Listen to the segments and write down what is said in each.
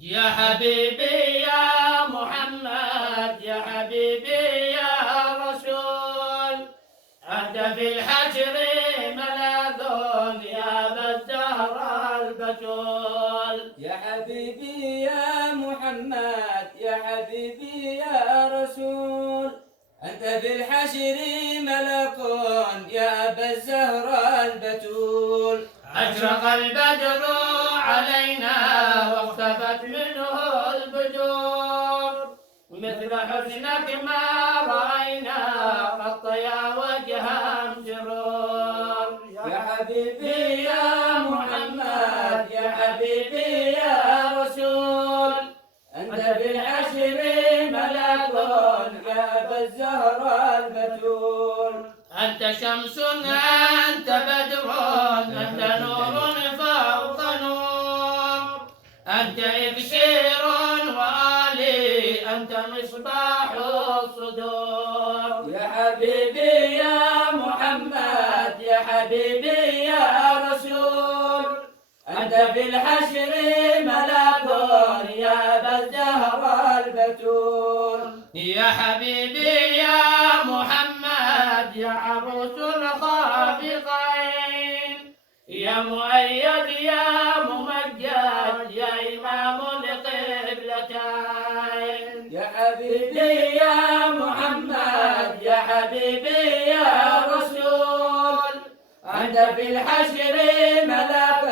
يا حبيبي يا محمد، يا حبيبي يا رسول، أنت في الحشر ملاذ يا أبا الزهراء البتول. يا حبيبي يا محمد، يا حبيبي يا رسول، أنت في الحشر ملك يا أبا الزهراء البتول. أشرق البدر علينا واختفت منه البدور، مثل حسنك ما رأينا قط يا وجه سرور. يا حبيبي يا محمد، يا حبيبي يا رسول، أنت في الحشر ملك يا أبا الزهراء البتول. أنت شمس أنت بدر أنت نور فوق نور، أنت إكسير وآلي أنت مصباح الصدور. يا حبيبي يا محمد، يا حبيبي يا رسول، أنت في الحشر ملاك يا أبا الزهراء البتول. يا حبيبي يا محمد، يا عروس الخافقين، يا مؤيد يا ممجد يا إمام القبلتين. يا حبيبي يا محمد، يا حبيبي يا رسول، أنت في الحشر ملاك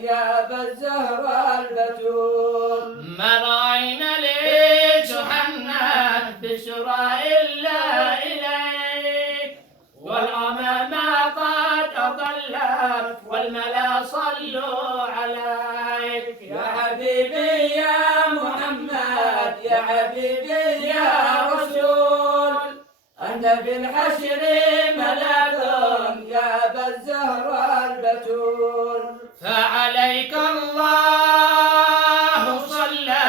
يا أبا الزهراء البتول. ما رأينا ليش حنت بشرى إلا إليك، والأمام قد أضلت والملا صلوا عليك. يا حبيبي يا محمد، يا حبيبي يا رسول، أنت في الحشر ملاك يا أبا الزهراء البتول. فعليك الله صلى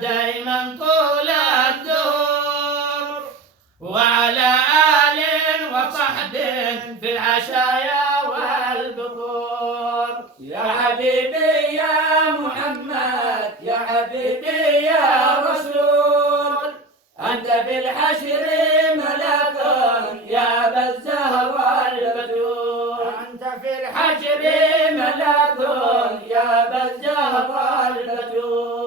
دائما طول الدهور، وعلى آل وصحب في العشايا والبكور. يا حبيبي يا محمد، يا حبيبي يا رسول، أنت في الحشر ملاك يا أبا الزهراء البتول. أنت في الحشر ملاك يا أبا الزهراء البتول.